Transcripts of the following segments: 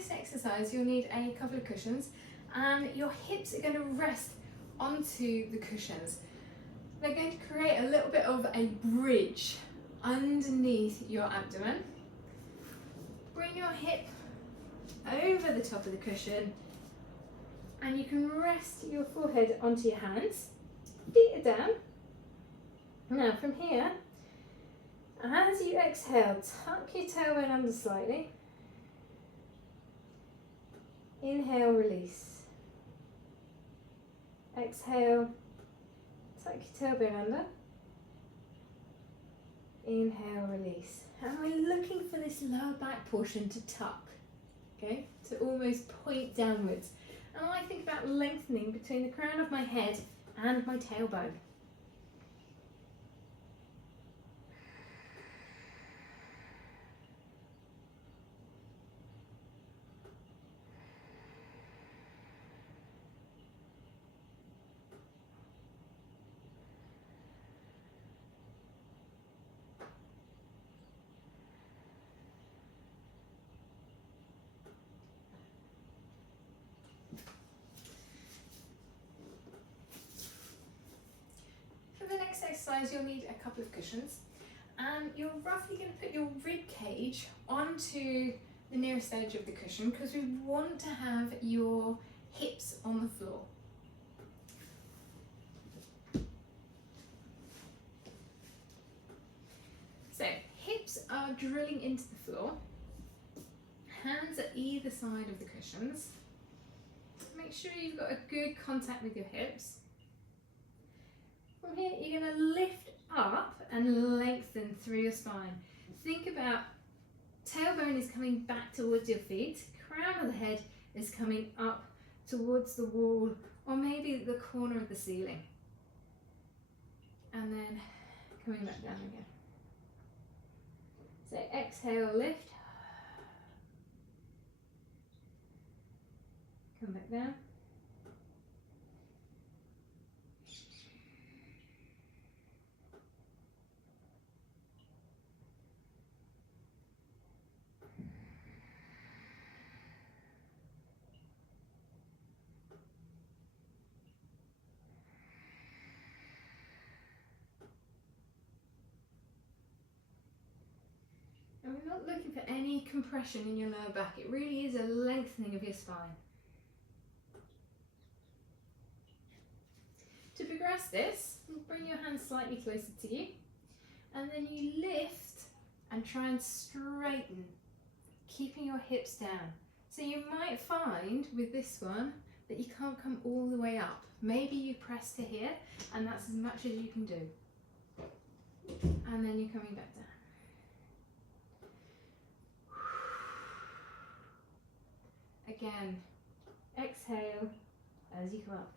this exercise, you'll need a couple of cushions, and your hips are going to rest onto the cushions. They're going to create a little bit of a bridge underneath your abdomen. Bring your hip over the top of the cushion, and you can rest your forehead onto your hands. Feet are down. Now from here, as you exhale, tuck your tailbone under slightly. Inhale, release. Exhale, tuck your tailbone under. Inhale, release. And we're looking for this lower back portion to tuck, okay, to almost point downwards. And I think about lengthening between the crown of my head and my tailbone. Exercise, you'll need a couple of cushions, and you're roughly going to put your rib cage onto the nearest edge of the cushion because we want to have your hips on the floor. So hips are drilling into the floor, hands at either side of the cushions. Make sure you've got a good contact with your hips. From here, you're going to lift up and lengthen through your spine. Think about tailbone is coming back towards your feet, crown of the head is coming up towards the wall or maybe the corner of the ceiling. And then coming back down again. So exhale, lift. Come back down. And we're not looking for any compression in your lower back. It really is a lengthening of your spine. To progress this, bring your hands slightly closer to you, and then you lift and try and straighten, keeping your hips down. So you might find with this one that you can't come all the way up. Maybe you press to here, and that's as much as you can do. And then you're coming back down. Again, exhale as you come up.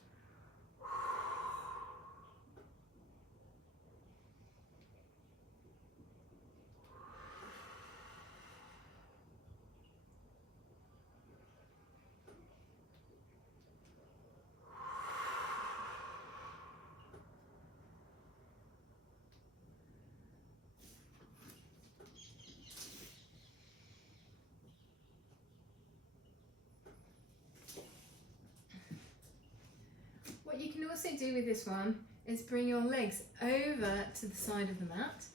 What you can also do with this one is bring your legs over to the side of the mat.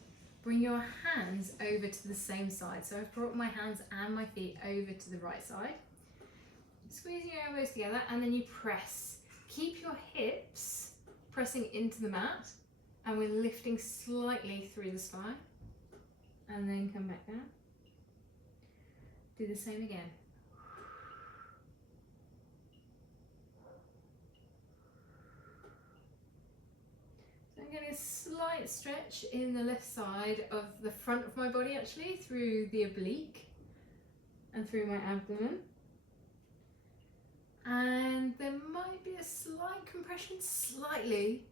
Bring your hands over to the same side. So I've brought my hands and my feet over to the right side. Squeeze your elbows together and then you press. Keep your hips pressing into the mat, and we're lifting slightly through the spine. And then come back down. Do the same again. I'm getting a slight stretch in the left side of the front of my body, actually, through the oblique and through my abdomen. And there might be a slight compression, slightly,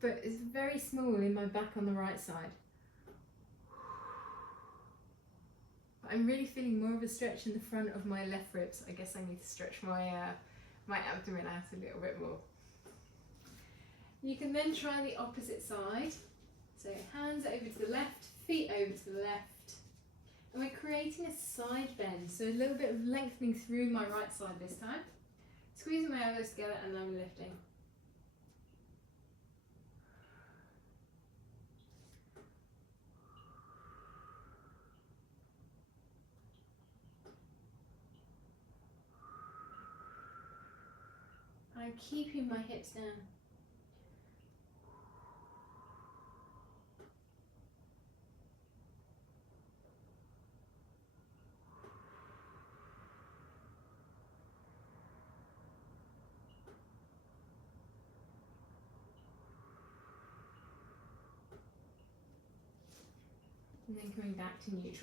but it's very small in my back on the right side. But I'm really feeling more of a stretch in the front of my left ribs. I guess I need to stretch my abdomen out a little bit more. You can then try the opposite side. So hands over to the left, feet over to the left. And we're creating a side bend, so a little bit of lengthening through my right side this time. Squeezing my elbows together and then lifting. I'm keeping my hips down. And then coming back to neutral.